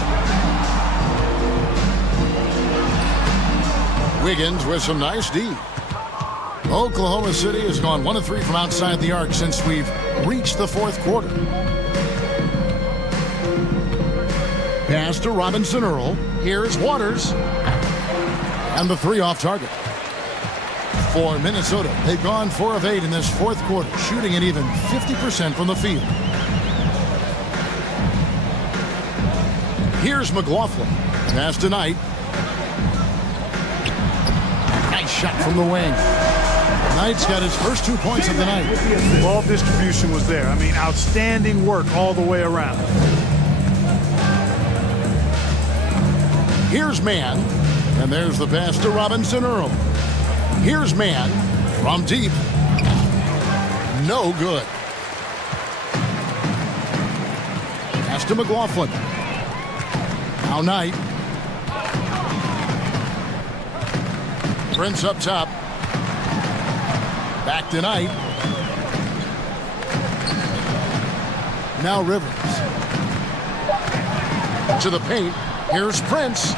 Wiggins with some nice D. Oklahoma City has gone 1 of 3 from outside the arc since we've reached the fourth quarter. Pass to Robinson Earl. Here's Waters. And the 3 off target. For Minnesota, they've gone 4 of 8 in this fourth quarter, shooting at even 50% from the field. Here's McLaughlin. Pass to Knight. Nice shot from the wing. Knight's got his first 2 points of the night. Ball distribution was there. I mean, outstanding work all the way around. Here's Mann. And there's the pass to Robinson Earl. Here's Mann from deep. No good. Pass to McLaughlin. Now Knight. Prince up top. Back to Knight. Now Rivers. To the paint. Here's Prince.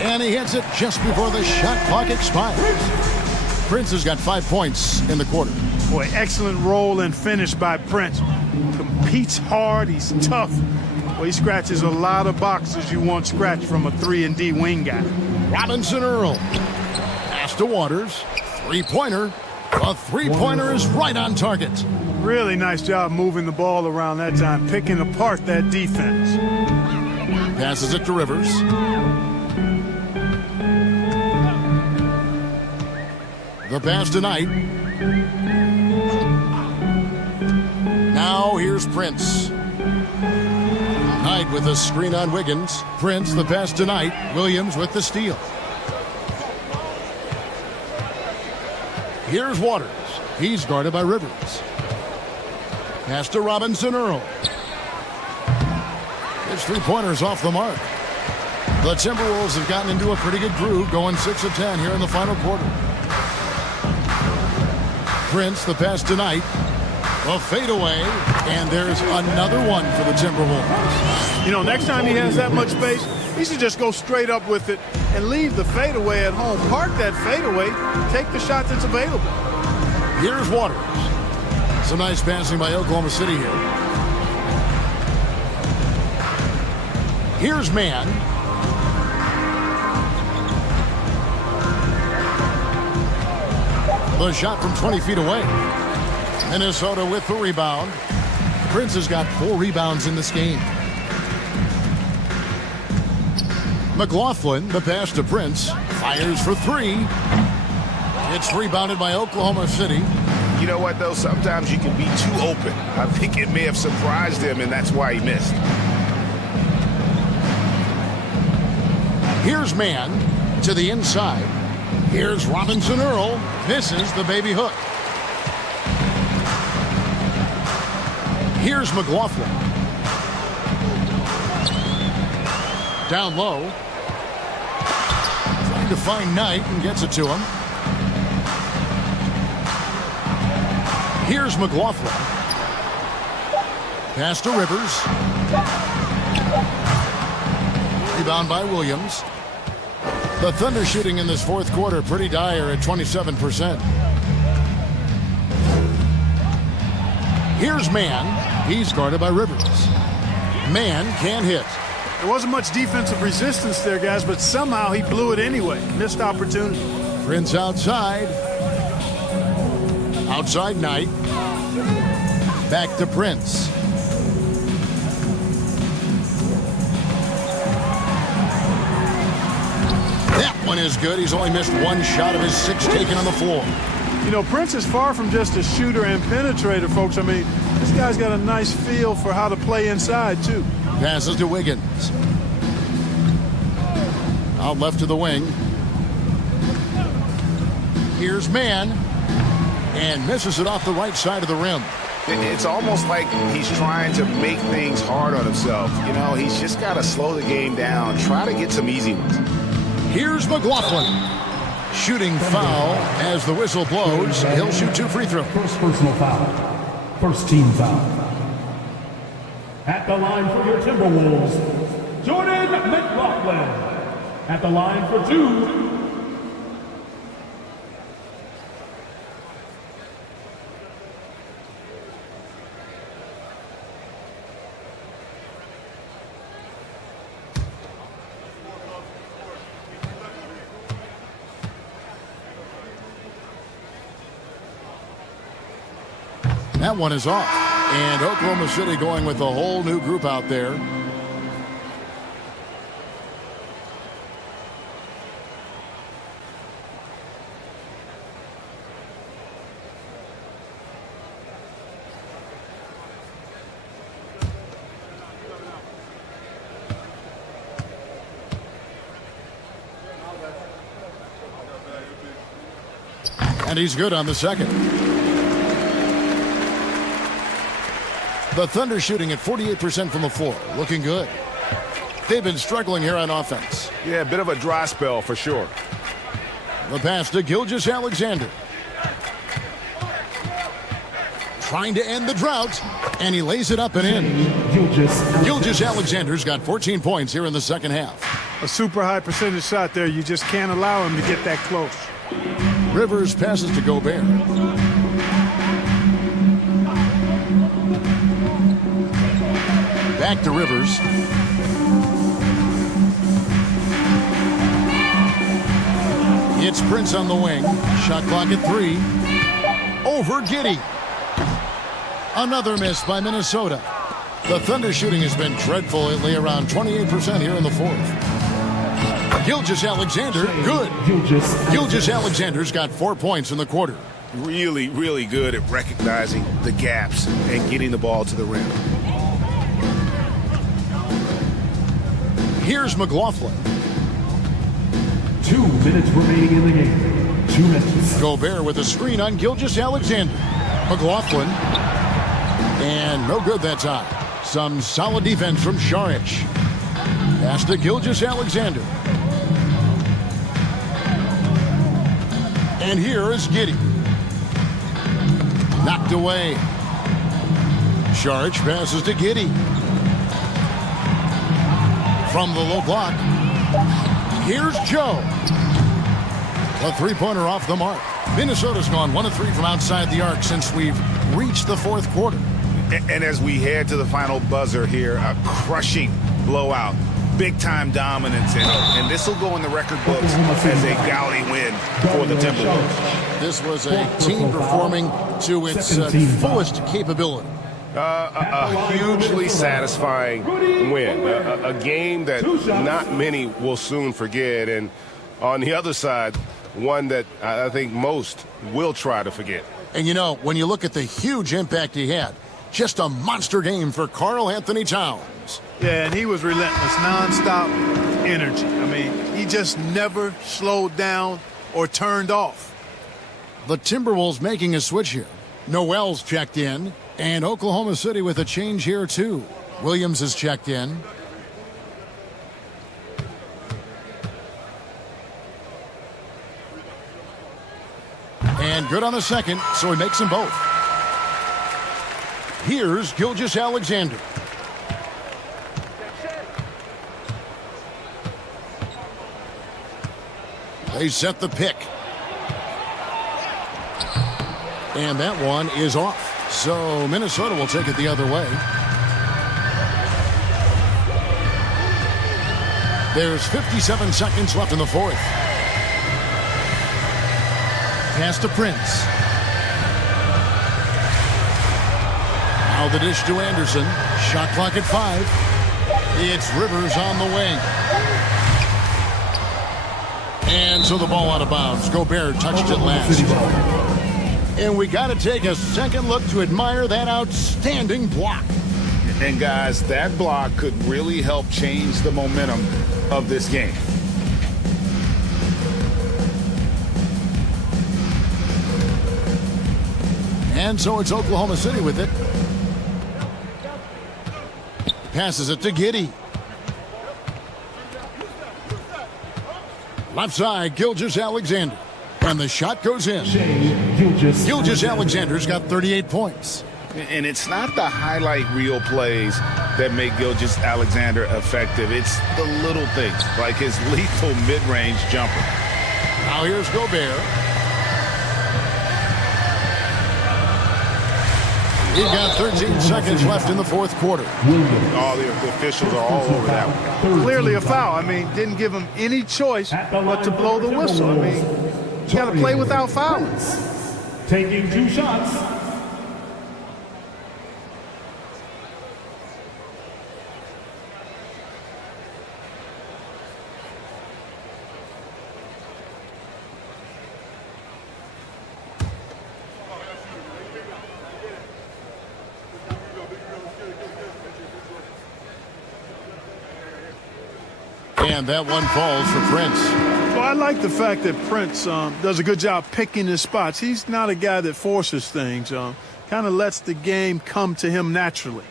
And he hits it just before the shot clock expires. Prince has got 5 points in the quarter. Boy, excellent roll and finish by Prince. Competes hard. He's tough. Well, he scratches a lot of boxes you want scratched from a 3-and-D wing guy. Robinson Earl. Pass to Waters. Three-pointer. A three-pointer is right on target. Really nice job moving the ball around that time, picking apart that defense. Passes it to Rivers. The pass to Knight. Now here's Prince. Knight with a screen on Wiggins. Prince, the pass to Knight. Williams with the steal. Here's Waters. He's guarded by Rivers. Pass to Robinson Earl. His three-pointer's off the mark. The Timberwolves have gotten into a pretty good groove, going 6 of 10 here in the final quarter. Prince, the pass to Knight. A fadeaway, and there's another one for the Timberwolves. You know, next time he has that much space, he should just go straight up with it and leave the fadeaway at home. Park that fadeaway, take the shot that's available. Here's Waters. Some nice passing by Oklahoma City here. Here's Mann. The shot from 20 feet away. Minnesota with the rebound. Prince has got 4 rebounds in this game. McLaughlin, the pass to Prince. Fires for 3. It's rebounded by Oklahoma City. You know what, though? Sometimes you can be too open. I think it may have surprised him, and that's why he missed. Here's Mann to the inside. Here's Robinson Earl. Misses the baby hook. Here's McLaughlin. Down low. Trying to find Knight and gets it to him. Here's McLaughlin. Pass to Rivers. Rebound by Williams. The Thunder shooting in this fourth quarter pretty dire at 27%. Here's Mann. He's guarded by Rivers. Mann can't hit. There wasn't much defensive resistance there, guys, but somehow he blew it anyway. Missed opportunity. Prince outside. Outside Knight. Back to Prince. That one is good. He's only missed 1 shot of his 6 taken on the floor. You know, Prince is far from just a shooter and penetrator, folks. I mean, this guy's got a nice feel for how to play inside, too. Passes to Wiggins. Out left to the wing. Here's Mann. And misses it off the right side of the rim. It's almost like he's trying to make things hard on himself. You know, he's just got to slow the game down, try to get some easy ones. Here's McLaughlin. Shooting foul as the whistle blows. He'll shoot 2 free throws. First personal foul. First team foul. At the line for your Timberwolves, Jordan McLaughlin. At the line for 2. That one is off. And Oklahoma City going with a whole new group out there. And he's good on the second. The Thunder shooting at 48% from the floor. Looking good. They've been struggling here on offense. Yeah, a bit of a dry spell for sure. The pass to Gilgeous-Alexander. trying to end the drought, and he lays it up and in. Gilgeous-Alexander's got 14 points here in the second half. A super high percentage shot there. You just can't allow him to get that close. Rivers passes to Gobert. Back to Rivers. It's Prince on the wing. Shot clock at 3. Over Giddey. Another miss by Minnesota. The Thunder shooting has been dreadful lately, around 28% here in the fourth. Gilgeous-Alexander, good. Gilgeous-Alexander's got 4 points in the quarter. Really, really good at recognizing the gaps and getting the ball to the rim. Here's McLaughlin. 2 minutes remaining in the game. 2 minutes. Gobert with a screen on Gilgeous-Alexander. McLaughlin. And no good that time. Some solid defense from Šarić. Pass to Gilgeous-Alexander. And here is Giddey. Knocked away. Šarić passes to Giddey. From the low block. Here's Joe. A three-pointer off the mark. Minnesota's gone 1 of 3 from outside the arc since we've reached the fourth quarter. And as we head to the final buzzer here, a crushing blowout, big-time dominance, and this will go in the record books as a gaudy win for the Timberwolves. This was a team performing to its fullest capability. A hugely satisfying win, a game that not many will soon forget, and on the other side, one that I think most will try to forget. And you know, when you look at the huge impact he had, just a monster game for Karl-Anthony Towns. Yeah, and he was relentless, nonstop energy. I mean, he just never slowed down or turned off. The Timberwolves making a switch here. Noel's checked in, and Oklahoma City with a change here too. Williams has checked in. And good on the second, so he makes them both. Here's Gilgeous-Alexander. They set the pick. And that one is off. So Minnesota will take it the other way. There's 57 seconds left in the fourth. Pass to Prince. Now the dish to Anderson. Shot clock at 5. It's Rivers on the wing. And so the ball out of bounds. Gobert touched it last. And we got to take a second look to admire that outstanding block. And guys, that block could really help change the momentum of this game. And so it's Oklahoma City with it. Passes it to Giddey. Left side, Gilgeous-Alexander. And the shot goes in. Gilgeous-Alexander's got 38 points. And it's not the highlight reel plays that make Gilgeous-Alexander effective. It's the little things, like his lethal mid-range jumper. Now here's Gobert. He's got 13 seconds left in the fourth quarter. All the officials are all over that one. Clearly a foul. I mean, didn't give him any choice but to blow the whistle. I mean, you got to play without fouling. Taking 2 shots. And that one falls for Prince. Well, I like the fact that Prince does a good job picking his spots. He's not a guy that forces things. Kind of lets the game come to him naturally.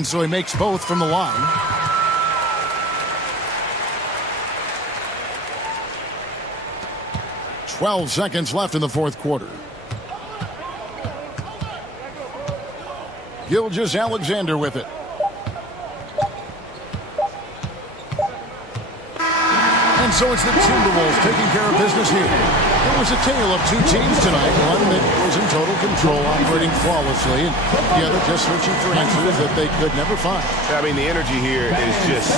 And so he makes both from the line. "12 seconds left in the fourth quarter. Gilgeous-Alexander with it. And so it's the Timberwolves taking care of business here. It was a tale of two teams tonight. One that was in total control, operating flawlessly, and the other just searching for answers that they could never find. I mean, the energy here is just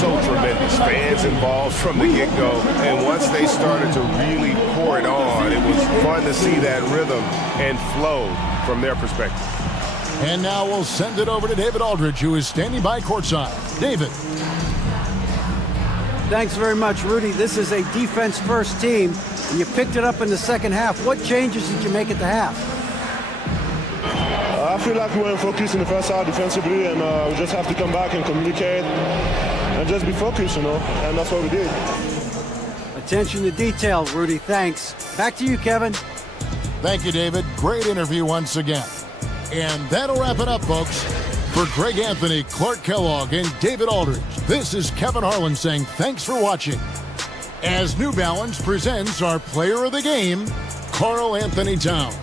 so tremendous. Fans involved from the get-go. And once they started to really pour it on, it was fun to see that rhythm and flow from their perspective. And now we'll send it over to David Aldridge, who is standing by courtside. David. Thanks very much, Rudy. This is a defense-first team, and you picked it up in the second half. What changes did you make at the half? I feel like we weren't focused in the first half defensively, and we just have to come back and communicate and just be focused, and that's what we did. Attention to detail, Rudy. Thanks. Back to you, Kevin. Thank you, David. Great interview once again. And that'll wrap it up, folks. For Greg Anthony, Clark Kellogg, and David Aldridge, this is Kevin Harlan saying thanks for watching. As New Balance presents our player of the game, Karl Anthony Towns.